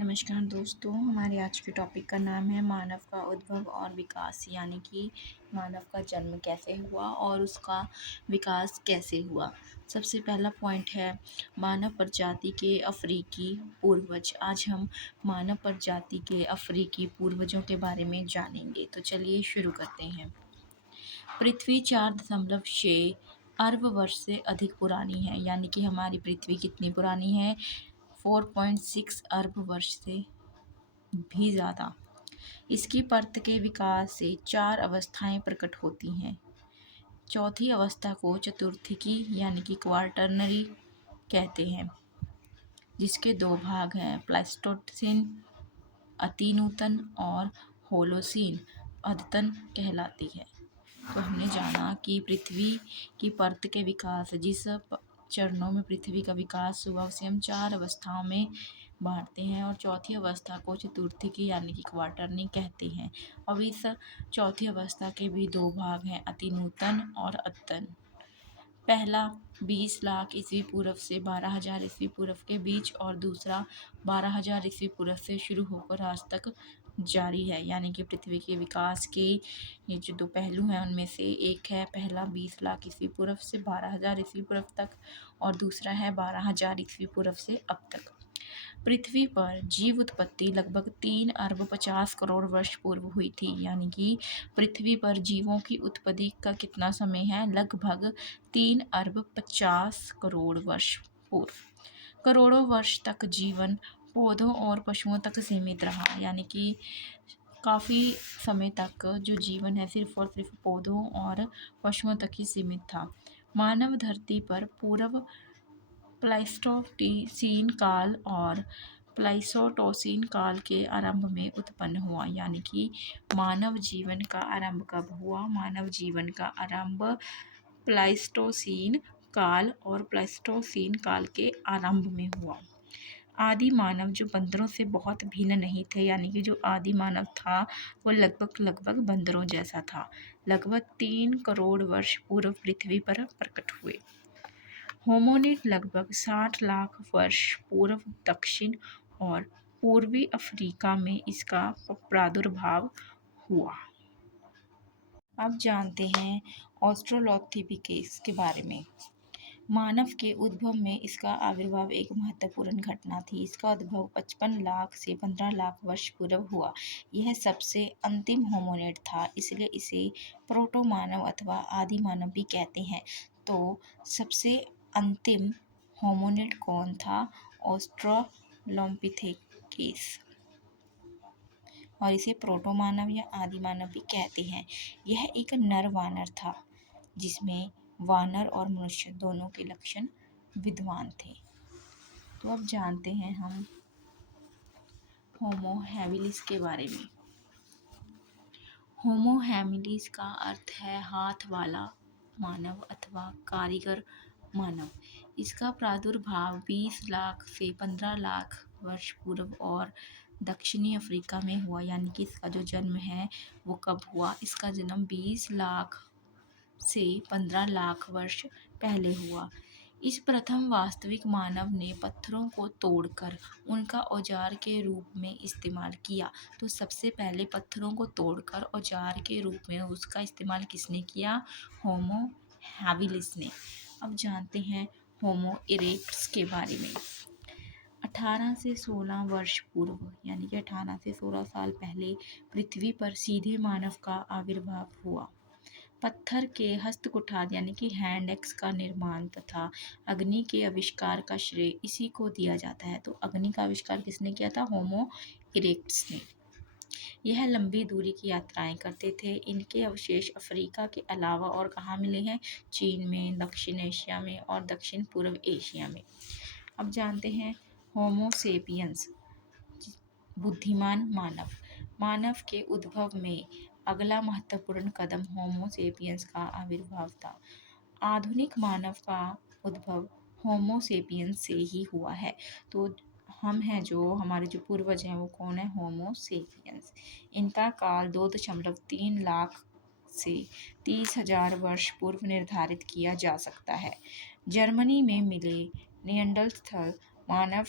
नमस्कार दोस्तों, हमारे आज के टॉपिक का नाम है मानव का उद्भव और विकास, यानी कि मानव का जन्म कैसे हुआ और उसका विकास कैसे हुआ। सबसे पहला पॉइंट है मानव प्रजाति के अफ्रीकी पूर्वज। आज हम मानव प्रजाति के अफ्रीकी पूर्वजों के बारे में जानेंगे। तो चलिए शुरू करते हैं। पृथ्वी 4.6 अरब वर्ष से अधिक पुरानी है, यानी कि हमारी पृथ्वी कितनी पुरानी है? 4.6 अरब वर्ष से भी ज़्यादा। इसकी परत के विकास से 4 अवस्थाएं प्रकट होती हैं। चौथी अवस्था को चतुर्थिकी यानी कि क्वार्टरनरी कहते हैं, जिसके 2 भाग हैं, प्लाइस्टोसीन अतिनूतन और होलोसीन अद्यतन कहलाती है। तो हमने जाना कि पृथ्वी की परत के विकास, जिस चरणों में पृथ्वी का विकास हुआ उसे हम 4 अवस्थाओं में बांटते हैं और चौथी अवस्था को चतुर्थिकी यानी कि क्वार्टरनी कहते हैं। अब इस चौथी अवस्था के भी 2 भाग हैं, अतिनूतन और अद्यतन। पहला 20 लाख ईस्वी पूर्व से 12,000 ईस्वी पूर्व के बीच और दूसरा 12,000 ईस्वी पूर्व से शुरू होकर आज तक जारी है। यानी कि पृथ्वी के विकास के ये जो 2 पहलू हैं उनमें से एक है पहला 20 लाख ईस्वी पूर्व से 12,000 ईस्वी पूर्व तक और दूसरा है 12,000 ईस्वी पूर्व से अब तक। पृथ्वी पर जीव उत्पत्ति लगभग 3 अरब 50 करोड़ वर्ष पूर्व हुई थी। यानी कि पृथ्वी पर जीवों की उत्पत्ति का कितना समय है? लगभग 3 अरब 50 करोड़ वर्ष पूर्व। करोड़ों वर्ष तक जीवन पौधों और पशुओं तक सीमित रहा, यानी कि काफ़ी समय तक जो जीवन है सिर्फ और सिर्फ पौधों और पशुओं तक ही सीमित था। मानव धरती पर पूर्व प्लाइस्टोसीन काल और प्लाइसोटोसीन काल के आरंभ में उत्पन्न हुआ। यानी कि मानव जीवन का आरंभ कब हुआ? मानव जीवन का आरंभ प्लाइस्टोसीन काल और प्लाइस्टोसीन काल के आरंभ में हुआ। आदि मानव जो बंदरों से बहुत भिन्न नहीं थे, यानी कि जो आदि मानव था वो लगभग बंदरों जैसा था, लगभग 3 करोड़ वर्ष पूर्व पृथ्वी पर प्रकट हुए। होमोनिड लगभग 60 लाख वर्ष पूर्व दक्षिण और पूर्वी अफ्रीका में इसका प्रादुर्भाव हुआ। अब जानते हैं ऑस्ट्रेलोपिथेकस के बारे में। मानव के उद्भव में इसका आविर्भाव एक महत्वपूर्ण घटना थी। इसका उद्भव 55 लाख से 15 लाख वर्ष पूर्व हुआ। यह सबसे अंतिम होमोनिड था, इसलिए इसे प्रोटो मानव अथवा आदि मानव भी कहते हैं। तो सबसे अंतिम होमोनिड कौन था? ऑस्ट्रेलोपिथेकस, और इसे प्रोटो मानव या आदि मानव भी कहते हैं। यह एक नर वानर था जिसमें वानर और मनुष्य दोनों के लक्षण विद्यमान थे। तो अब जानते हैं हम होमो हैबिलिस के बारे में। होमो हैबिलिस का अर्थ है हाथ वाला मानव अथवा कारीगर मानव। इसका प्रादुर्भाव 20 लाख से 15 लाख वर्ष पूर्व और दक्षिणी अफ्रीका में हुआ। यानी कि इसका जो जन्म है वो कब हुआ? इसका जन्म 20 लाख से 15 लाख वर्ष पहले हुआ। इस प्रथम वास्तविक मानव ने पत्थरों को तोड़कर उनका औजार के रूप में इस्तेमाल किया। तो सबसे पहले पत्थरों को तोड़कर औजार के रूप में उसका इस्तेमाल किसने किया? होमो हैबिलिस ने। अब जानते हैं होमो इरेक्टस के बारे में। 18 से 16 वर्ष पूर्व, यानी कि 18 से 16 साल पहले पृथ्वी पर सीधे मानव का आविर्भाव हुआ। पत्थर के हस्तकुठार यानी कि हैंड एक्स का निर्माण तथा अग्नि के आविष्कार का श्रेय इसी को दिया जाता है। तो अग्नि का आविष्कार किसने किया था? होमो इरेक्टस ने। यह लंबी दूरी की यात्राएं करते थे। इनके अवशेष अफ्रीका के अलावा और कहाँ मिले हैं? चीन में, दक्षिण एशिया में और दक्षिण पूर्व एशिया में। अब जानते हैं होमो सेपियंस, बुद्धिमान मानव। मानव के उद्भव में अगला महत्वपूर्ण कदम होमो सेपियंस का आविर्भाव था। आधुनिक मानव का उद्भव होमो सेपियंस से ही हुआ है। तो हम हैं जो हमारे जो पूर्वज हैं वो कौन है? होमो सेपियंस। इनका काल 2.3 लाख से 30,000 वर्ष पूर्व निर्धारित किया जा सकता है। जर्मनी में मिले निएंडरथल मानव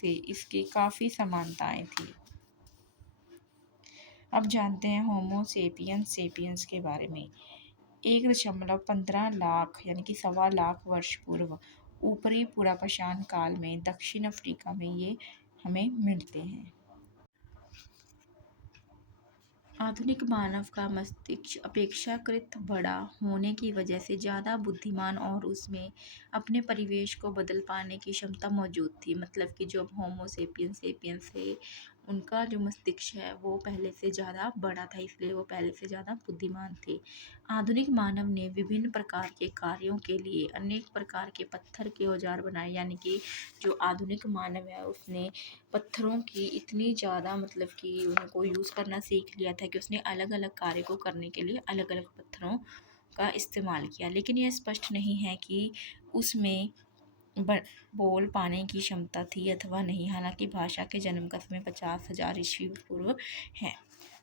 से इसकी काफ़ी समानताएं थी। अब जानते हैं होमो सेपियंस सेपियंस के बारे में। 1.15 लाख यानी कि 1.25 लाख वर्ष पूर्व ऊपरी पुरापाषाण काल में दक्षिण अफ्रीका में ये हमें मिलते हैं। आधुनिक मानव का मस्तिष्क अपेक्षाकृत बड़ा होने की वजह से ज़्यादा बुद्धिमान और उसमें अपने परिवेश को बदल पाने की क्षमता मौजूद थी। मतलब कि जो होमो सेपियंस सेपियंस है, उनका जो मस्तिष्क है वो पहले से ज़्यादा बड़ा था, इसलिए वो पहले से ज़्यादा बुद्धिमान थे। आधुनिक मानव ने विभिन्न प्रकार के कार्यों के लिए अनेक प्रकार के पत्थर के औजार बनाए। यानी कि जो आधुनिक मानव है उसने पत्थरों की इतनी ज़्यादा मतलब कि उनको यूज़ करना सीख लिया था कि उसने अलग अलग कार्य को करने के लिए अलग अलग पत्थरों का इस्तेमाल किया। लेकिन यह स्पष्ट नहीं है कि उसमें बोल पाने की क्षमता थी अथवा नहीं। हालांकि भाषा के जन्म का समय 50,000 ईस्वी पूर्व है।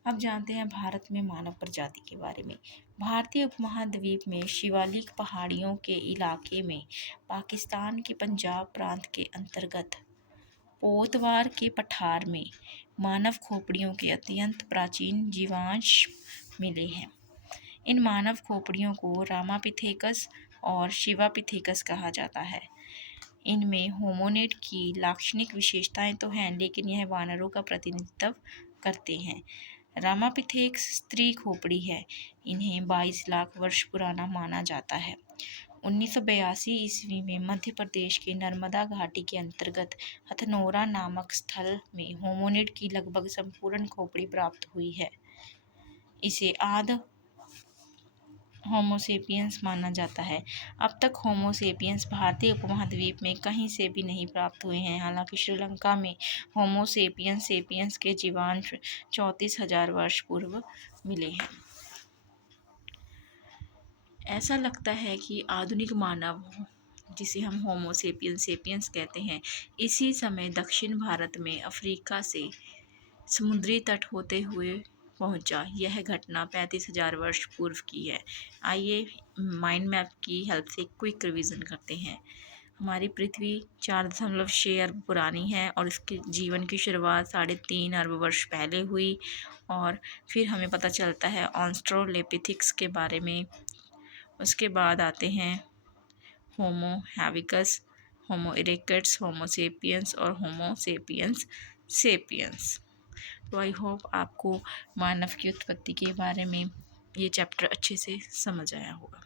अब जानते हैं भारत में मानव प्रजाति के बारे में। भारतीय उपमहाद्वीप में शिवालिक पहाड़ियों के इलाके में पाकिस्तान के पंजाब प्रांत के अंतर्गत पोतवार के पठार में मानव खोपड़ियों के अत्यंत प्राचीन जीवांश मिले हैं। इन मानव खोपड़ियों को रामापिथेकस और शिवापिथेकस कहा जाता है। इनमें होमोनिड की लाक्षणिक विशेषताएं तो हैं, लेकिन यह वानरों का प्रतिनिधित्व करते हैं। रामापिथेकस स्त्री खोपड़ी है। इन्हें 22 लाख वर्ष पुराना माना जाता है। 1982 ईस्वी में मध्य प्रदेश के नर्मदा घाटी के अंतर्गत हथनोरा नामक स्थल में होमोनिड की लगभग संपूर्ण खोपड़ी प्राप्त हुई है। इसे आद होमोसेपियंस माना जाता है। अब तक होमोसेपियंस भारतीय उपमहाद्वीप में कहीं से भी नहीं प्राप्त हुए हैं। हालांकि श्रीलंका में होमोसेपियंस सेपियंस के जीवांश 34,000 वर्ष पूर्व मिले हैं। ऐसा लगता है कि आधुनिक मानव, जिसे हम होमो सेपियंस सेपियंस कहते हैं, इसी समय दक्षिण भारत में अफ्रीका से समुद्री तट होते हुए पहुंचा। यह घटना 35,000 वर्ष पूर्व की है। आइए माइंड मैप की हेल्प से क्विक रिवीजन करते हैं। हमारी पृथ्वी 4.6 अरब पुरानी है और इसके जीवन की शुरुआत 3.5 अरब वर्ष पहले हुई। और फिर हमें पता चलता है ऑस्ट्रोलोपिथिक्स के बारे में। उसके बाद आते हैं होमो हैविकस, होमो इरेक्टस, होमो सेपियंस और होमो सेपियंस सेपियंस। तो आई होप आपको मानव की उत्पत्ति के बारे में ये चैप्टर अच्छे से समझ आया होगा।